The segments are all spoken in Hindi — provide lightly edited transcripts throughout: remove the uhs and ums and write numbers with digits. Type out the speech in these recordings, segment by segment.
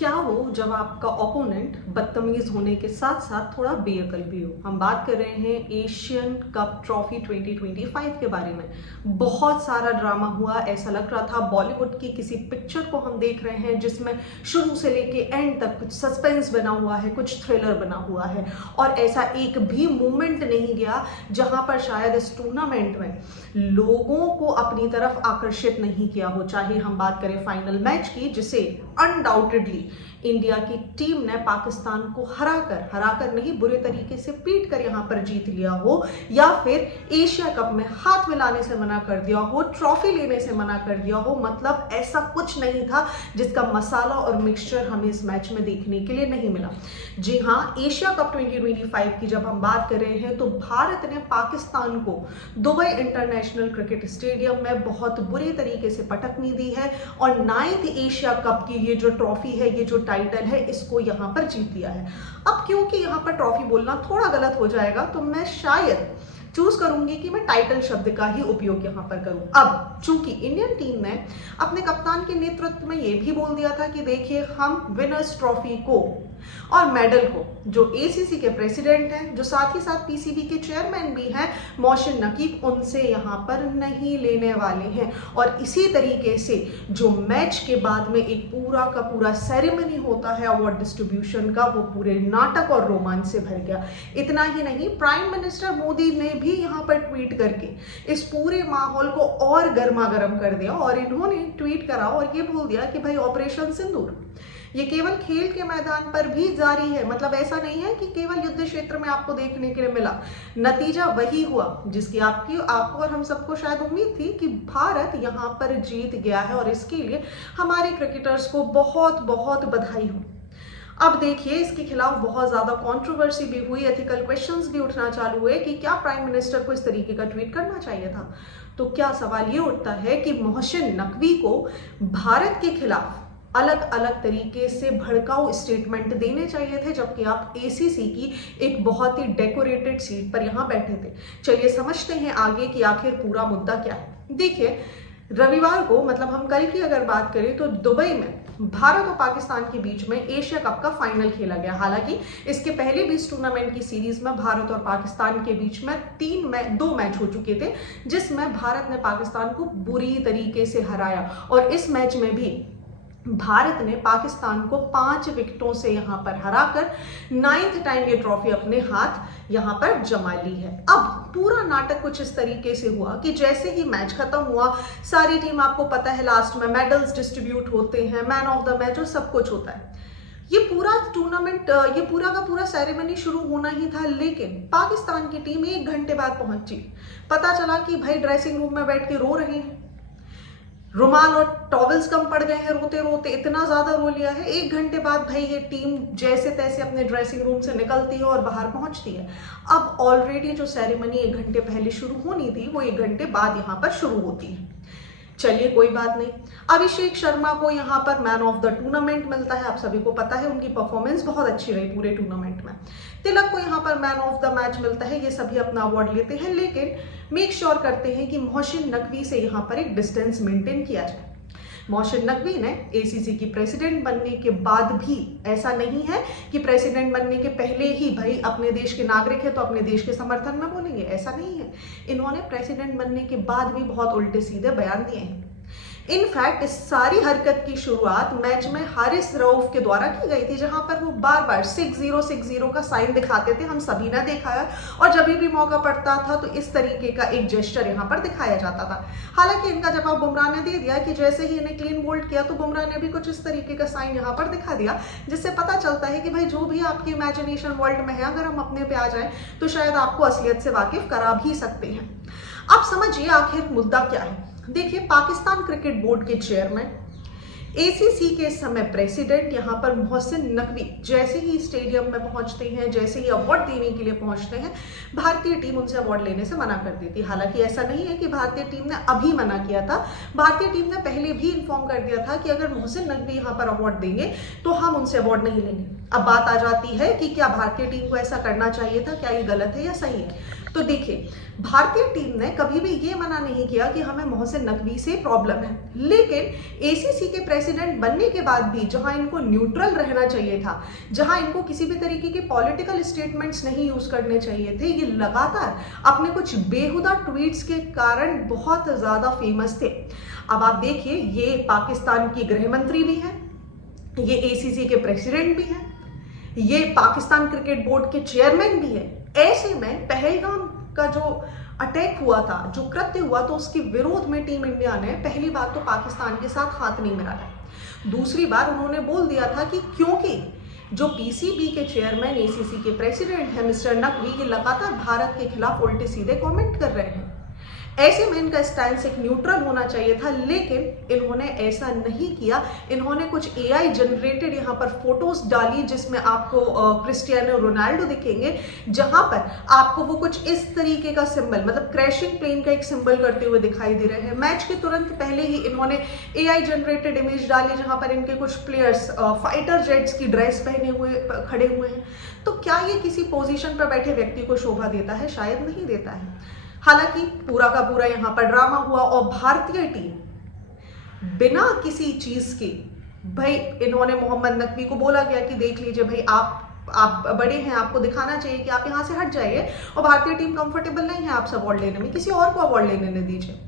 क्या हो जब आपका ओपोनेंट बदतमीज होने के साथ साथ थोड़ा बेअकल भी हो। हम बात कर रहे हैं एशियन कप ट्रॉफी 2025 के बारे में। बहुत सारा ड्रामा हुआ, ऐसा लग रहा था बॉलीवुड की किसी पिक्चर को हम देख रहे हैं जिसमें शुरू से लेके एंड तक कुछ सस्पेंस बना हुआ है, कुछ थ्रिलर बना हुआ है। और ऐसा एक भी मोमेंट नहीं गया जहां पर शायद इस टूर्नामेंट में लोगों को अपनी तरफ आकर्षित नहीं किया हो। चाहे हम बात करें फाइनल मैच की, जिसे अनडाउटेडली इंडिया की टीम ने पाकिस्तान को हराकर नहीं, बुरे तरीके से पीट कर यहां पर जीत लिया हो, या फिर एशिया कप में हाथ मिलाने से मना कर दिया हो, ट्रॉफी लेने से मना कर दिया हो। मतलब ऐसा कुछ नहीं था जिसका मसाला और मिक्सचर हमें इस मैच में देखने के लिए नहीं मिला। जी हां, एशिया कप 2025 की जब हम बात कर रहे हैं तो भारत ने पाकिस्तान को दुबई इंटरनेशनल क्रिकेट स्टेडियम में बहुत बुरी तरीके से पटकनी दी है और 9th एशिया कप की ये जो ट्रॉफी है, ये जो टाइटल है, इसको यहां पर जीत लिया है। अब क्योंकि यहां पर ट्रॉफी बोलना थोड़ा गलत हो जाएगा, तो मैं शायद चूज करूंगी कि मैं टाइटल शब्द का ही उपयोग यहां पर करूं। अब चूंकि इंडियन टीम ने अपने कप्तान के नेतृत्व में यह भी बोल दिया था कि देखिए, हम विनर्स ट्रॉफी को और मेडल को, जो एसीसी के प्रेसिडेंट हैं, जो साथ ही साथ पीसीबी के चेयरमैन भी हैं मोहसिन नकीब, उनसे यहां पर नहीं लेने वाले हैं। और इसी तरीके से जो मैच के बाद में एक पूरा का पूरा सेरेमनी होता है अवार्ड डिस्ट्रीब्यूशन का, वो पूरे नाटक और रोमांच से भर गया। इतना ही नहीं, प्राइम मिनिस्टर मोदी ने भी यहां पर ट्वीट करके इस पूरे माहौल को और गर्मा गर्म कर दिया। और इन्होंने ट्वीट करा और ये बोल दिया कि भाई, ऑपरेशन सिंदूर ये केवल खेल के मैदान पर भी जारी है। मतलब ऐसा नहीं है कि केवल युद्ध क्षेत्र में आपको देखने के लिए मिला। नतीजा वही हुआ जिसकी आपको और हम सबको शायद उम्मीद थी कि भारत यहां पर जीत गया है, और इसके लिए हमारे क्रिकेटर्स को बहुत बहुत बधाई हो। अब देखिए, इसके खिलाफ बहुत ज्यादा कंट्रोवर्सी भी हुई, एथिकल क्वेश्चंस भी उठना चालू हुए कि क्या प्राइम मिनिस्टर को इस तरीके का ट्वीट करना चाहिए था। तो क्या सवाल ये उठता है कि मोहसिन नकवी को भारत के खिलाफ अलग अलग तरीके से भड़काऊ स्टेटमेंट देने चाहिए थे, जबकि आप एसीसी की एक बहुत ही डेकोरेटेड सीट पर यहां बैठे थे। चलिए समझते हैं आगे कि आखिर पूरा मुद्दा क्या है। देखिए, रविवार को, मतलब हम कल की अगर बात करें, तो दुबई में भारत और पाकिस्तान के बीच में एशिया कप का फाइनल खेला गया। हालांकि इसके पहले भी इस टूर्नामेंट की सीरीज में भारत और पाकिस्तान के बीच में दो मैच हो चुके थे, जिसमें भारत ने पाकिस्तान को बुरी तरीके से हराया। और इस मैच में भी भारत ने पाकिस्तान को 5 विकेटों से यहां पर हराकर 9th टाइम ये ट्रॉफी अपने हाथ यहां पर जमा ली है। अब पूरा नाटक कुछ इस तरीके से हुआ कि जैसे ही मैच खत्म हुआ, सारी टीम, आपको पता है, लास्ट में मेडल्स डिस्ट्रीब्यूट होते हैं, मैन ऑफ द मैच और सब कुछ होता है। ये पूरा टूर्नामेंट, ये पूरा का पूरा सेरेमनी शुरू होना ही था, लेकिन पाकिस्तान की टीम 1 घंटे बाद पहुंची। पता चला कि भाई ड्रेसिंग रूम में बैठ के रो रहे हैं, रुमाल और टॉवल्स कम पड़ गए हैं, रोते रोते इतना ज्यादा रो लिया है। 1 घंटे बाद भाई ये टीम जैसे तैसे अपने ड्रेसिंग रूम से निकलती है और बाहर पहुंचती है। अब ऑलरेडी जो सेरेमनी 1 घंटे पहले शुरू होनी थी, वो 1 घंटे बाद यहां पर शुरू होती है। चलिए कोई बात नहीं। अभिषेक शर्मा को यहां पर मैन ऑफ द टूर्नामेंट मिलता है। आप सभी को पता है उनकी परफॉर्मेंस बहुत अच्छी रही पूरे टूर्नामेंट में। तिलक को यहां पर मैन ऑफ द मैच मिलता है। ये सभी अपना अवार्ड लेते हैं, लेकिन मेक श्योर करते हैं कि मोहसिन नकवी से यहां पर एक डिस्टेंस मेंटेन किया जाए। मोहसिन नकवी ने एसीसी की प्रेसिडेंट बनने के बाद भी, ऐसा नहीं है कि प्रेसिडेंट बनने के पहले ही भाई अपने देश के नागरिक है तो अपने देश के समर्थन में बोलेंगे, ऐसा नहीं है। इन्होंने प्रेसिडेंट बनने के बाद भी बहुत उल्टे सीधे बयान दिए हैं। इनफैक्ट इस सारी हरकत की शुरुआत मैच में हारिस रऊफ के द्वारा की गई थी, जहां पर वो बार बार 6-0 का साइन दिखाते थे। हम सभी ने देखा है, और जब भी मौका पड़ता था तो इस तरीके का एक जेस्चर यहां पर दिखाया जाता था। हालांकि इनका जवाब बुमराह ने दे दिया कि जैसे ही इन्हें क्लीन बोल्ड किया तो बुमराह ने भी कुछ इस तरीके का साइन यहां पर दिखा दिया, जिससे पता चलता है कि भाई, जो भी आपकी इमेजिनेशन वर्ल्ड में है, अगर हम अपने पे आ जाए तो शायद आपको असलियत से वाकिफ करा भी सकते हैं। अब समझिए आखिर मुद्दा क्या है। देखिए, पाकिस्तान क्रिकेट बोर्ड के चेयरमैन, एसीसी के समय प्रेसिडेंट यहां पर मोहसिन नकवी जैसे ही स्टेडियम में पहुंचते हैं, जैसे ही अवार्ड देने के लिए पहुंचते हैं, भारतीय टीम उनसे अवार्ड लेने से मना कर देती। हालांकि ऐसा नहीं है कि भारतीय टीम ने अभी मना किया था, भारतीय टीम ने पहले भी इन्फॉर्म कर दिया था कि अगर मोहसिन नकवी यहां पर अवार्ड देंगे तो हम उनसे अवार्ड नहीं लेंगे। अब बात आ जाती है कि क्या भारतीय टीम को ऐसा करना चाहिए था, क्या ये गलत है या सही है। तो देखिए, भारतीय टीम ने कभी भी ये मना नहीं किया कि हमें मोहसिन नकवी से प्रॉब्लम है, लेकिन एसीसी के प्रेसिडेंट बनने के बाद भी जहां इनको न्यूट्रल रहना चाहिए था, जहां इनको किसी भी तरीके के पॉलिटिकल स्टेटमेंट्स नहीं यूज करने चाहिए थे, ये लगातार अपने कुछ बेहुदा ट्वीट्स के कारण बहुत ज्यादा फेमस थे। अब आप देखिए, ये पाकिस्तान की गृह मंत्री भी है, ये एसीसी के प्रेसिडेंट भी है, ये पाकिस्तान क्रिकेट बोर्ड के चेयरमैन भी है। ऐसे में पहलगाम का जो अटैक हुआ था, जो कृत्य हुआ, तो उसके विरोध में टीम इंडिया ने पहली बात तो पाकिस्तान के साथ हाथ नहीं मिलाया। दूसरी बार उन्होंने बोल दिया था कि क्योंकि जो पीसीबी के चेयरमैन, एसीसी के प्रेसिडेंट है मिस्टर नकवी, ये लगातार भारत के खिलाफ उल्टे सीधे कमेंट कर रहे हैं, ऐसे में इनका स्टैंड एक न्यूट्रल होना चाहिए था, लेकिन इन्होंने ऐसा नहीं किया। इन्होंने कुछ एआई जनरेटेड यहाँ पर फोटोज डाली जिसमें आपको क्रिस्टियानो रोनाल्डो दिखेंगे, जहां पर आपको वो कुछ इस तरीके का सिंबल, मतलब क्रैशिंग प्लेन का एक सिंबल करते हुए दिखाई दे रहे हैं। मैच के तुरंत पहले ही इन्होंने एआई जनरेटेड इमेज डाली जहां पर इनके कुछ प्लेयर्स फाइटर जेट्स की ड्रेस पहने हुए खड़े हुए हैं। तो क्या ये किसी पोजीशन पर बैठे व्यक्ति को शोभा देता है? शायद नहीं देता है। हालांकि पूरा का पूरा यहां पर ड्रामा हुआ और भारतीय टीम बिना किसी चीज के, भाई इन्होंने मोहम्मद नकवी को बोला गया कि देख लीजिए भाई, आप बड़े हैं, आपको दिखाना चाहिए कि आप यहां से हट जाइए, और भारतीय टीम कंफर्टेबल नहीं है आपसे अवार्ड लेने में, किसी और को अवार्ड लेने दीजिए।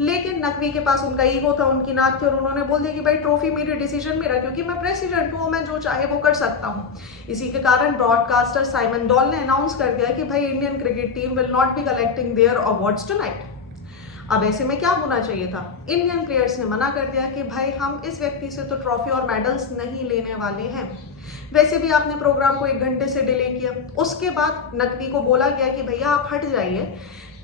लेकिन नकवी के पास उनका ईगो था, उनकी नाक थी, और उन्होंने बोल दिया कि भाई ट्रॉफी मेरी, डिसीजन मेरा, क्योंकि मैं प्रेसिडेंट हूं, मैं जो चाहे वो कर सकता हूं। इसी के कारण ब्रॉडकास्टर साइमन डॉल ने अनाउंस कर दिया कि भाई Indian cricket team will not be collecting their awards tonight. अब ऐसे में क्या होना चाहिए था? इंडियन प्लेयर्स ने मना कर दिया कि भाई हम इस व्यक्ति से तो ट्रॉफी और मेडल्स नहीं लेने वाले हैं। वैसे भी आपने प्रोग्राम को 1 घंटे से डिले किया। उसके बाद नकवी को बोला गया कि भैया आप हट जाइए,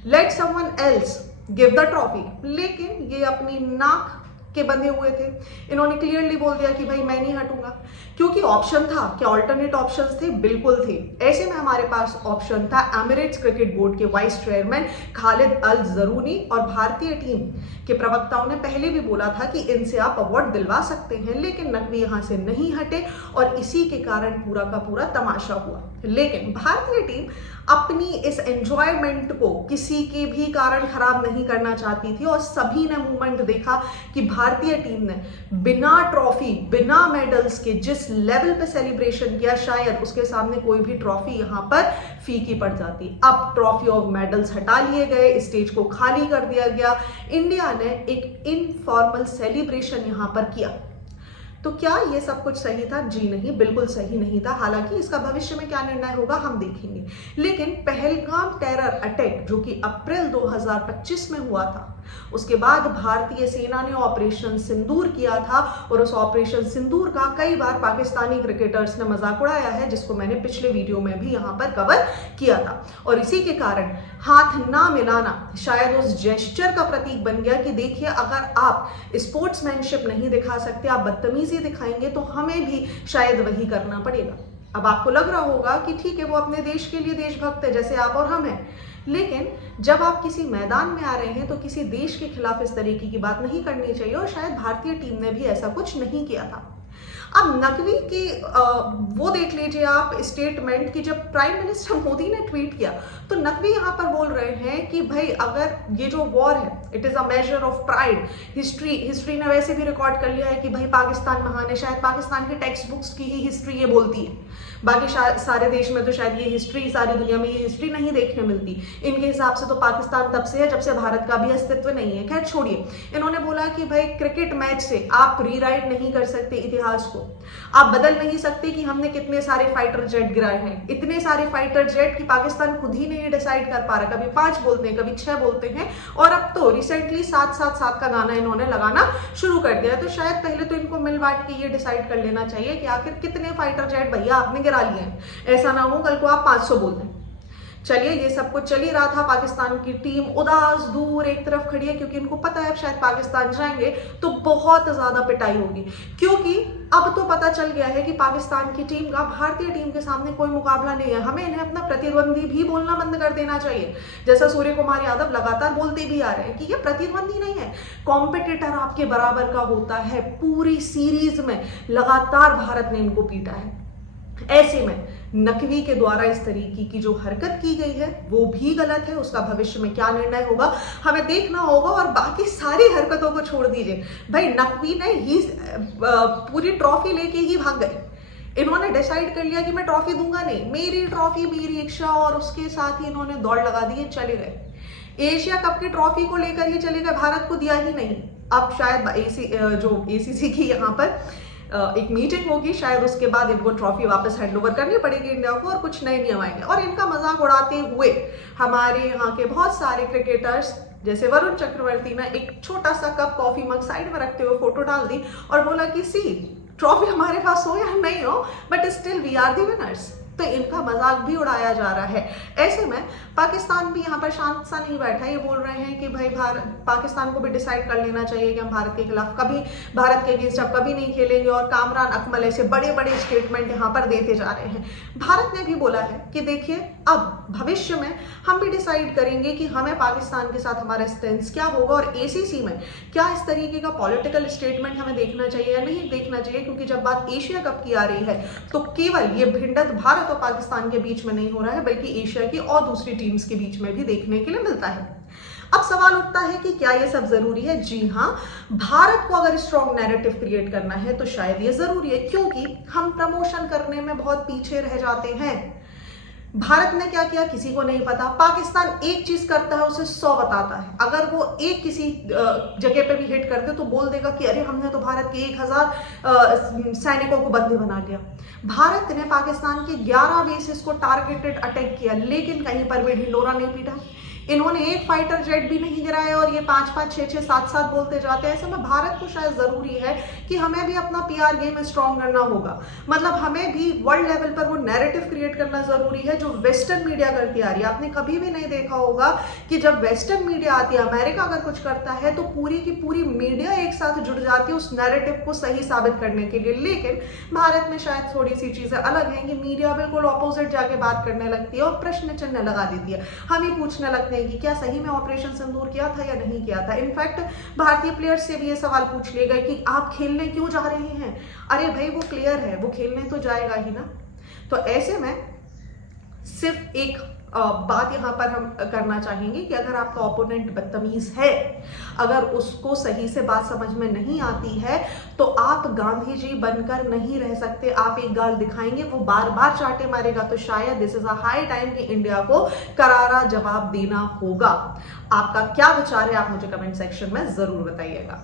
let someone else give the trophy, लेकिन ये अपनी नाक के बंधे हुए थे। इन्होंने क्लियरली बोल दिया कि भाई मैं नहीं हटूंगा, क्योंकि ऑप्शन था। क्या अल्टरनेट ऑप्शंस थे? बिल्कुल थे। ऐसे में हमारे पास ऑप्शन था एमिरेट्स क्रिकेट बोर्ड के वाइस चेयरमैन खालिद अल जरूनी, और भारतीय टीम के प्रवक्ताओं ने पहले भी बोला था कि इनसे आप अवार्ड दिलवा सकते हैं, लेकिन नकवी यहां से नहीं हटे और इसी के कारण पूरा का पूरा तमाशा हुआ। लेकिन भारतीय टीम अपनी इस एंजॉयमेंट को किसी के भी कारण खराब नहीं करना चाहती थी, और सभी ने मूवमेंट देखा कि भारतीय टीम ने बिना ट्रॉफी, बिना मेडल्स के जिस लेवल पे सेलिब्रेशन किया, शायद उसके सामने कोई भी ट्रॉफी यहां पर फीकी पड़ जाती। अब ट्रॉफी और मेडल्स हटा लिए गए, स्टेज को खाली कर दिया गया, इंडिया ने एक इनफॉर्मल सेलिब्रेशन यहां पर किया। तो क्या ये सब कुछ सही था? जी नहीं, बिल्कुल सही नहीं था। हालांकि इसका भविष्य में क्या निर्णय होगा हम देखेंगे। लेकिन पहलगाम टेरर अटैक जो कि अप्रैल 2025 में हुआ था, उसके बाद भारतीय सेना ने ऑपरेशन सिंदूर किया था, और उस ऑपरेशन सिंदूर का कई बार पाकिस्तानी क्रिकेटर्स ने मजाक उड़ाया है, जिसको मैंने पिछले वीडियो में भी यहां पर कवर किया था। और इसी के कारण हाथ ना मिलाना शायद उस जेस्चर का प्रतीक बन गया कि देखिए, अगर आप स्पोर्ट्समैनशिप नहीं दिखा सकते, आप बदतमीजी दिखाएंगे, तो हमें भी शायद वही करना पड़ेगा। अब आपको लग रहा होगा कि ठीक है, वो अपने देश के लिए देशभक्त है, जैसे आप और हम हैं, लेकिन जब आप किसी मैदान में आ रहे हैं तो किसी देश के खिलाफ इस तरीके की बात नहीं करनी चाहिए, और शायद भारतीय टीम ने भी ऐसा कुछ नहीं किया था। अब नकवी की वो देख लीजिए आप स्टेटमेंट की, जब प्राइम मिनिस्टर मोदी ने ट्वीट किया तो नकवी यहाँ पर बोल रहे हैं कि भाई अगर ये जो वॉर है, it is a measure of pride. History ने वैसे भी रिकॉर्ड कर लिया है कि भाई पाकिस्तान महान है, शायद पाकिस्तान के टेक्स्ट बुक्स की ही हिस्ट्री ये बोलती है, बाकी सारे देश में तो शायद ये हिस्ट्री, सारी दुनिया में ये हिस्ट्री नहीं देखने मिलती। इनके हिसाब से तो पाकिस्तान तब से है जब से भारत का भी अस्तित्व नहीं है। खैर छोड़िए, इन्होंने बोला कि भाई क्रिकेट मैच से आप रीराइट नहीं कर सकते इतिहास को, आप बदल नहीं सकते कि हमने कितने सारे फाइटर जेट गिराए हैं, इतने सारे फाइटर जेट कि पाकिस्तान खुद ही नहीं डिसाइड कर पा रहा, कभी 5 बोलते हैं, कभी 6 बोलते हैं, और अब तो रिसेंटली 7-7-7 का गाना इन्होंने लगाना शुरू कर दिया। तो शायद पहले तो इनको मिल बांट के ये डिसाइड कर लेना चाहिए कि आखिर कितने फाइटर जेट भैया आपने गिरा लिए हैं, ऐसा ना हो कल को आप 500 बोल दें। चलिए, ये सब कुछ चल ही रहा था। पाकिस्तान की टीम उदास दूर एक तरफ खड़ी है, क्योंकि इनको पता है अब शायद पाकिस्तान जाएंगे तो बहुत ज्यादा पिटाई होगी, क्योंकि अब तो पता चल गया है कि पाकिस्तान की टीम का भारतीय टीम के सामने कोई मुकाबला नहीं है। हमें इन्हें अपना प्रतिद्वंदी भी बोलना बंद कर देना चाहिए, जैसा सूर्य कुमार यादव लगातार बोलते भी आ रहे हैं कि ये प्रतिद्वंदी नहीं है, कॉम्पिटिटर आपके बराबर का होता है। पूरी सीरीज में लगातार भारत ने इनको पीटा है, ऐसे में नकवी के द्वारा इस तरीके की जो हरकत की गई है वो भी गलत है। उसका भविष्य में क्या निर्णय होगा हमें देखना होगा। और बाकी सारी हरकतों को छोड़ दीजिए भाई, नकवी ने ही पूरी ट्रॉफी लेके ही भाग गए। इन्होंने डिसाइड कर लिया कि मैं ट्रॉफी दूंगा नहीं, मेरी ट्रॉफी मेरी इच्छा, और उसके साथ ही इन्होंने दौड़ लगा दी, चले गए। एशिया कप की ट्रॉफी को लेकर ही चले गए, भारत को दिया ही नहीं। अब शायद जो एसीसी की यहाँ पर एक मीटिंग होगी, शायद उसके बाद इनको ट्रॉफी वापस हैंडओवर करनी पड़ेगी इंडिया को और कुछ नए नियम आएंगे। और इनका मजाक उड़ाते हुए हमारे यहाँ के बहुत सारे क्रिकेटर्स जैसे वरुण चक्रवर्ती ने एक छोटा सा कप कॉफी मग साइड में रखते हुए फोटो डाल दी और बोला कि सी ट्रॉफी हमारे पास हो या नहीं हो but still we are the winners. तो इनका मजाक भी उड़ाया जा रहा है। ऐसे में पाकिस्तान भी यहाँ पर शांत सा नहीं बैठा, ये बोल रहे हैं कि भाई पाकिस्तान को भी डिसाइड कर लेना चाहिए कि हम भारत के खिलाफ कभी, भारत के अगेंस्ट अब कभी नहीं खेलेंगे। और कामरान अकमल ऐसे बड़े बड़े स्टेटमेंट यहाँ पर देते जा रहे हैं। भारत ने भी बोला है कि देखिए अब भविष्य में हम भी डिसाइड करेंगे कि हमें पाकिस्तान के साथ हमारा स्टैंड क्या होगा और एसीसी में क्या इस तरीके का पॉलिटिकल स्टेटमेंट हमें देखना चाहिए या नहीं देखना चाहिए। क्योंकि जब बात एशिया कप की आ रही है तो केवल ये भिड़ंत भारत और पाकिस्तान के बीच में नहीं हो रहा है बल्कि एशिया की और दूसरी टीम्स के बीच में भी देखने के लिए मिलता है। अब सवाल उठता है कि क्या ये सब जरूरी है? जी हाँ, भारत को अगर स्ट्रॉन्ग नैरेटिव क्रिएट करना है तो शायद ये जरूरी है, क्योंकि हम प्रमोशन करने में बहुत पीछे रह जाते हैं। भारत ने क्या किया किसी को नहीं पता। पाकिस्तान एक चीज करता है उसे 100 बताता है। अगर वो एक किसी जगह पे भी हिट करते तो बोल देगा कि अरे हमने तो भारत के 1000 सैनिकों को बंदी बना लिया। भारत ने पाकिस्तान के 11 बेसिस को टारगेटेड अटैक किया लेकिन कहीं पर भी ढिंडोरा नहीं पीटा। इन्होंने एक फाइटर जेट भी नहीं गिराया और ये 5-5, 6-6, 7-7 बोलते जाते हैं। ऐसे में भारत को शायद जरूरी है कि हमें भी अपना पीआर गेम स्ट्रॉन्ग करना होगा। मतलब हमें भी वर्ल्ड लेवल पर वो नैरेटिव क्रिएट करना जरूरी है जो वेस्टर्न मीडिया करती आ रही है। आपने कभी भी नहीं देखा होगा कि जब वेस्टर्न मीडिया आती है, अमेरिका अगर कुछ करता है तो पूरी की पूरी मीडिया एक साथ जुड़ जाती है उस नैरेटिव को सही साबित करने के लिए। लेकिन भारत में शायद थोड़ी सी चीजें अलग हैं कि मीडिया बिल्कुल ऑपोजिट जाके बात करने लगती है और प्रश्न चिन्ह लगा देती है। हम ही पूछने लगते हैं कि क्या सही में ऑपरेशन सिंदूर किया था या नहीं किया था। इनफैक्ट भारतीय प्लेयर्स से भी ये सवाल पूछ लिए गए कि आप खेलने क्यों जा रहे हैं। अरे भाई वो प्लेयर है, वो खेलने तो जाएगा ही ना। तो ऐसे में सिर्फ एक बात यहाँ पर हम करना चाहेंगे कि अगर आपका ओपोनेंट बदतमीज है, अगर उसको सही से बात समझ में नहीं आती है तो आप गांधी जी बनकर नहीं रह सकते। आप एक गाल दिखाएंगे वो बार बार चाटे मारेगा। तो शायद this is a high time कि इंडिया को करारा जवाब देना होगा। आपका क्या विचार है आप मुझे कमेंट सेक्शन में जरूर बताइएगा।